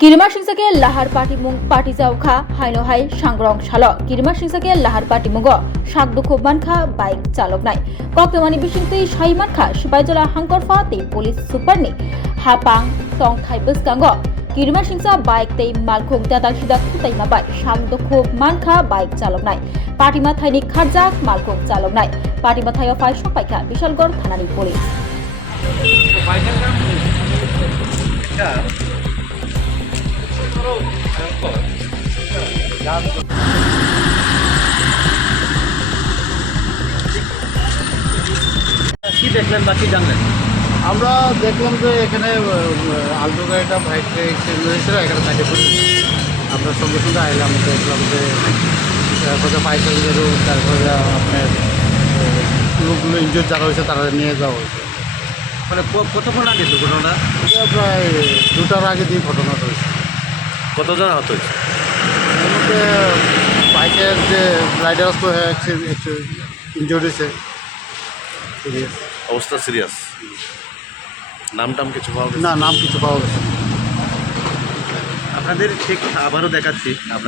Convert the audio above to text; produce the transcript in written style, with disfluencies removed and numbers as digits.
Kirima Singsakhe Lahar Patikha Ukha Haino Hai Sangrong Shalo Kirima Singsakhe Lahar Patimungo Shakdukho Mankha Bike Chalok Nai Kokemani Bishingti Shai Mankha Sepahijala Hangkorfa Te Police Superni Hapang Tong Thai Buskango Kirima Singsa Bike Te Malkhung Tatal Sidak Kutai Mabai Shakdukho Mankha Bike Chalok Nai Patima Thaini Kharjak Malkhung Chalok Nai Patima Thayo Fai Sopaikha Bishalgor Thanani Police কি দেখলেন বা কি জানলেন? আমরা দেখলাম যে এখানে আলটো গাড়িটা বাইকে এক্সিডেন্ট হয়েছিল, এখানে সাইডে পড়ে আমরা সঙ্গে সঙ্গে আইলাম, দেখলাম যে তারপরে ফায়ার তারপরে আপনার লোকগুলো ইনজোর যারা হয়েছে তারা নিয়ে যাওয়া হয়েছে। মানে কতক্ষণ আগে দুর্ঘটনা? এটা প্রায় 2টার আগে দিয়ে ঘটনাটা হয়েছে। কতজন আহত হয়েছে? এর মধ্যে বাইকের যে রাইডার তো একটু ইনজোর হয়েছে, সিরিয়াস অবস্থা সিরিয়াস। নাম কিছু পাওয়া গেছে? না, নাম কিছু পাওয়া গেছে। আপনাদের ঠিক আবারও দেখাচ্ছি আপনার